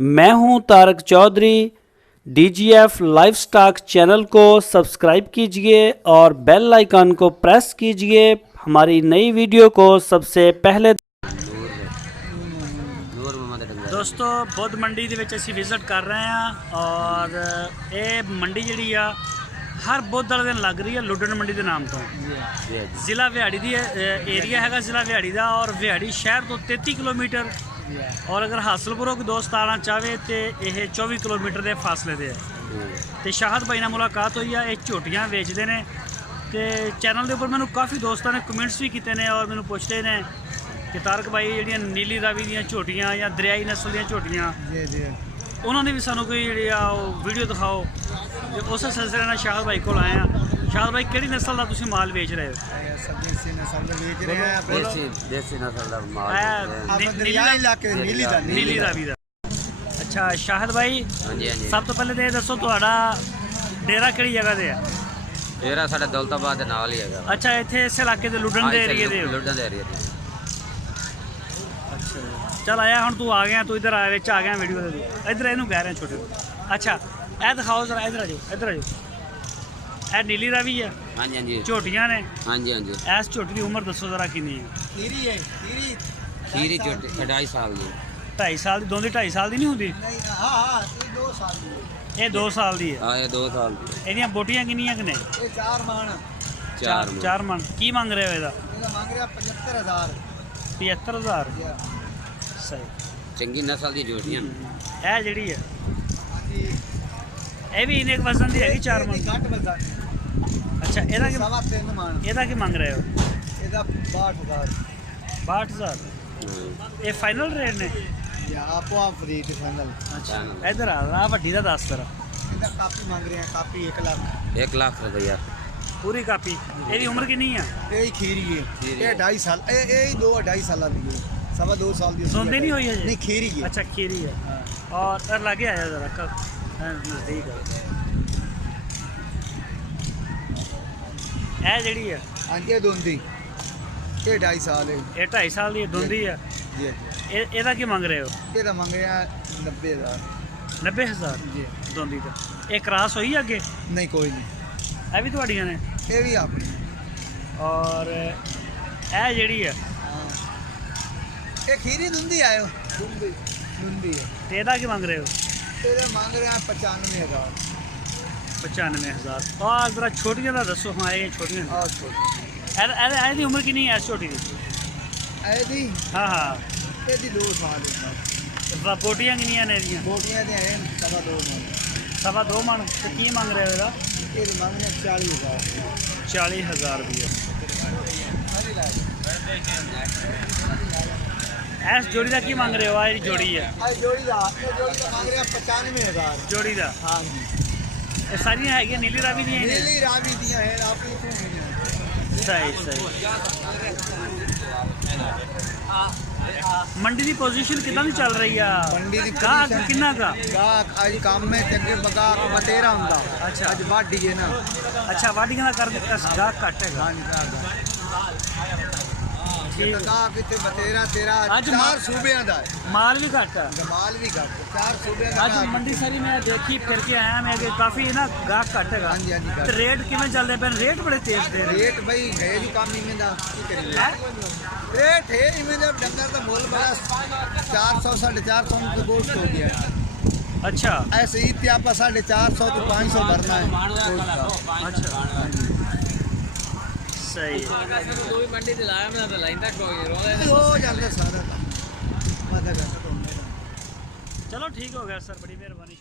मैं हूं Tarak Chaudhary. DGF livestock channel को सब्सक्राइब कीजिए और बेल आइकन को प्रेस कीजिए हमारी नई वीडियो को सबसे पहले। दोस्तों बुद्ध मंडी ਦੇ ਵਿੱਚ ਅਸੀਂ ਵਿਜ਼ਿਟ ਕਰ ਰਹੇ ਹਾਂ और ਇਹ ਮੰਡੀ ਜਿਹੜੀ ਆ हर बुध वाले दिन लग रही है लुडन मंडी के नाम तो। जिला विहाड़ी दी एरिया है जिला विहाड़ी का और विहाड़ी शहर तो 33 किलोमीटर और अगर हासलपुरों कोई दोस्त आना चाहे तो यह 24 किलोमीटर के फासले से है। तो शाहद भाई नाल मुलाकात हुई है, ये झोटियाँ बेचते हैं। तो चैनल के उपर मैंने काफ़ी दोस्तों ने कमेंट्स भी किए हैं और मैंने पूछते हैं कि तारक भाई जी नीली रावी दी झोटियाँ या दरियाई नस्ल दी झोटियाँ उन्होंने भी सानू कोई वीडियो दिखाओ। उस सिलसिले में शाहद भाई को आए हैं। शाहद भाई किहड़ी नस्ल का तुसीं माल बेच रहे हो? नीली रावी का। अच्छा शाहद भाई सब तो पहले तो ये दसो तुहाडा डेरा किहड़ी जगह ते है? डेरा साडा दौलताबाद दे नाल ही है। अच्छा इत्थे इस इलाके दे लुडन दे एरिया दे? लुडन दे एरिया दे। अच्छा चल आया हुण तू आ गया, तू इधर आ विच आ गया वीडियो दे तू इधर इहनूं कह रहे हैं छोटे को। अच्छा ए दिखाओ जरा, इधर आ जाओ इधर आ जाओ। ए नीली रावी है? हाँ जी हाँ जी झोटियां ने? हाँ जी हाँ जी। इस झोटी की उम्र दसो जरा कितनी है? खीरी है खीरी झोटी 2.5 साल की। 2.5 साल की? दोंदी 2.5 साल की नहीं होंदी? हाँ ये 2 साल की। ये 2 साल की है? हाँ ये 2 साल की। ਇਹਦੀਆਂ ਬੋਟੀਆਂ ਕਿੰਨੀਆਂ ਕਿ ਨੇ? ये 4 मन। 4 ਮਣ। ਕੀ ਮੰਗ ਰਹੇ ਹੋ ਇਹਦਾ? ਇਹਦਾ ਮੰਗ ਰਿਹਾ 75000। 75000 ਸਹੀ। ਚੰਗੀ ਨਸਲ ਦੀ ਝੋਟੀਆਂ ਇਹ ਜਿਹੜੀ ਹੈ ਇਹ ਵੀ ਇਨੇ ਵਜ਼ਨ ਦੀ ਹੈਗੀ 4 ਮਣ? ਘੱਟ ਵਜ਼ਨ। ਅੱਛਾ ਇਹਦਾ ਕੀ 3.5 ਮਣ। ਇਹਦਾ ਕੀ ਮੰਗ ਰਹੇ ਹੋ? ਇਹਦਾ 62000। 62000 ਇਹ ਫਾਈਨਲ ਰੇਟ ਨੇ? ਯਾ ਆਪੋ ਆਪ ਰੇਟ ਫਾਈਨਲ। ਅੱਛਾ ਇਧਰ ਆ ਵੱਡੀ ਦਾ ਦੱਸ ਤੇਰਾ। ਇਹਦਾ ਕਾਪੀ ਮੰਗ ਰਹੇ ਆ, ਕਾਪੀ 1 ਲੱਖ। 1 ਲੱਖ ਰੁਪਇਆ ਪੂਰੀ ਕਾਪੀ। ਇਹਦੀ ਉਮਰ ਕਿੰਨੀ ਆ? ਇਹ ਹੀ ਖੀਰੀ ਹੈ। ਇਹ 2.5 ਸਾਲ ਇਹ ਹੀ 2.5 ਸਾਲਾਂ ਦੀ ਹੈ। 2.5 ਸਾਲ ਦੀ ਸੁਣਦੇ ਨਹੀਂ ਹੋਈ ਹੈ? ਨਹੀਂ ਖੀਰੀ ਹੈ। अच्छा खीरी है। और सर लागे आया जरा कब नज़दीक है ਜਿਹੜੀ ਹੈ? ਹਾਂਜੀ ਇਹ ਦੋਂਦੀ ਇਹ 2.5 ਸਾਲ ਹੈ। ਇਹ 2.5 ਸਾਲ ਦੀ ਦੋਂਦੀ ਹੈ ਜੀ। ਇਹਦਾ ਕੀ ਮੰਗ ਰਹੇ ਹੋ? ਇਹਦਾ ਮੰਗ ਰਿਹਾ 90000। 90000 ਜੀ ਦੋਂਦੀ ਦਾ। ਇਹ ਕ੍ਰਾਸ ਹੋਈ ਹੈ ਅੱਗੇ? ਨਹੀਂ ਕੋਈ ਨਹੀਂ। ਇਹ ਵੀ ਤੁਹਾਡੀਆਂ ਨੇ? ਇਹ ਵੀ ਆਪਣੀ। ਔਰ ਇਹ ਜਿਹੜੀ ਹੈ ਇਹ ਖੀਰੀ ਦੁੰਦੀ ਆਇਓ ਦੁੰਦੀ ਹੈ। ਤੇ ਇਹਦਾ ਕੀ ਮੰਗ ਰਹੇ ਹੋ? ਇਹਦਾ ਮੰਗ ਰਿਹਾ 95000। 95000। और जरा छोटियां का दसो। हाँ ये छोटियां ਇਹਦੀ ਉਮਰ ਕਿੰਨੀ ਹੈ ਇਸ ਛੋਟੀ ਦੀ? ਇਹਦੀ हाँ हाँ ਇਹਦੀ 2 ਸਾਲ ਹੈ। ਬੋਟੀਆਂ ਕਿੰਨੀਆਂ ਨੇ ਇਹਦੀਆਂ? ਬੋਟੀਆਂ ਦੇ ਆਏ 2.5 ਮਣ। 2.5 ਮਣ। ਤੇ ਕੀ ਮੰਗ ਰਹੇ ਹੋ ਇਹਦਾ? ਇਹ ਮੰਗ ਰਿਹਾ 40000। 40000 ਰੁਪਏ। ਇਸ ਜੋੜੀ ਦਾ ਕੀ ਮੰਗ ਰਹੇ ਹੋ? ਆ ਜਿਹੜੀ ਜੋੜੀ ਹੈ ਇਹ ਜੋੜੀ ਦਾ ਮੰਗ ਰਿਹਾ 95000 ਜੋੜੀ ਦਾ? ਹਾਂ ਜੀ। ਇਹ ਸਾਰੀਆਂ ਹੈਗੀਆਂ ਨੀਲੀ ਰਾਵੀ ਦੀਆਂ? ਨੀਲੀ ਰਾਵੀ ਦੀਆਂ ਹੈ ਆਪੀ ਤੋਂ। ਸਹੀ ਸਹੀ। ਮੰਡੀ ਦੀ ਪੋਜੀਸ਼ਨ ਕਿਦਾਂ ਦੀ ਚੱਲ ਰਹੀ ਆ? ਮੰਡੀ ਦੀ ਗਾਹਕ ਕਿੰਨਾ ਕਾ? ਗਾਹਕ ਅੱਜ ਕੰਮ ਹੈ ਚੰਗੇ ਬਗਾਕ ਬਤੇਰਾ ਹੁੰਦਾ। ਅੱਛਾ ਅੱਜ ਵਾਢੀ ਹੈ ਨਾ। ਅੱਛਾ ਵਾਢੀਆਂ ਦਾ ਕਰ ਦਿੱਤਾ ਗਾਹਕ ਘੱਟ ਹੈਗਾ? ਹਾਂ ਜੀ ਗਾਹਕ ਇੱਥੇ ਬਤੇਰਾ ਤੇਰਾ ਅੱਜ 4 ਸੂਬਿਆਂ ਦਾ ਹੈ। ਮਾਲ ਵੀ ਘੱਟ ਹੈ? ਮਾਲ ਵੀ ਘੱਟ 4 ਸੂਬਿਆਂ ਦਾ। ਅੱਜ ਮੰਡੀ ਸਾਰੀ ਮੈਂ ਦੇਖੀ ਫਿਰ ਕੇ ਆਇਆ ਮੈਂ ਕਿ ਕਾਫੀ ਨਾ ਗਾਹਕ ਘੱਟ ਹੈਗਾ। ਹਾਂਜੀ ਹਾਂਜੀ ਤੇ ਰੇਟ ਕਿਵੇਂ ਚੱਲਦੇ ਪਏ? ਰੇਟ ਬੜੇ ਤੇਜ਼ ਦੇ ਰਹੇ। ਰੇਟ ਬਈ ਹੈ ਜੀ ਕੰਮ ਇਵੇਂ ਦਾ ਕੀ ਕਰੀਏ। ਰੇਟ ਹੈ ਇਵੇਂ ਦਾ ਡੰਗਰ ਦਾ ਮੁੱਲ ਬੜਾ 400 450 ਨੂੰ ਗੋਸ਼ਤ ਹੋ ਗਿਆ। अच्छा ऐसे ही पे आप 450 तो 500 भरना है। अच्छा सही है। मंडी दिलाया मैं तो लाइन तक हो जाता सारा। चलो ठीक हो गया सर, बड़ी मेहरबानी।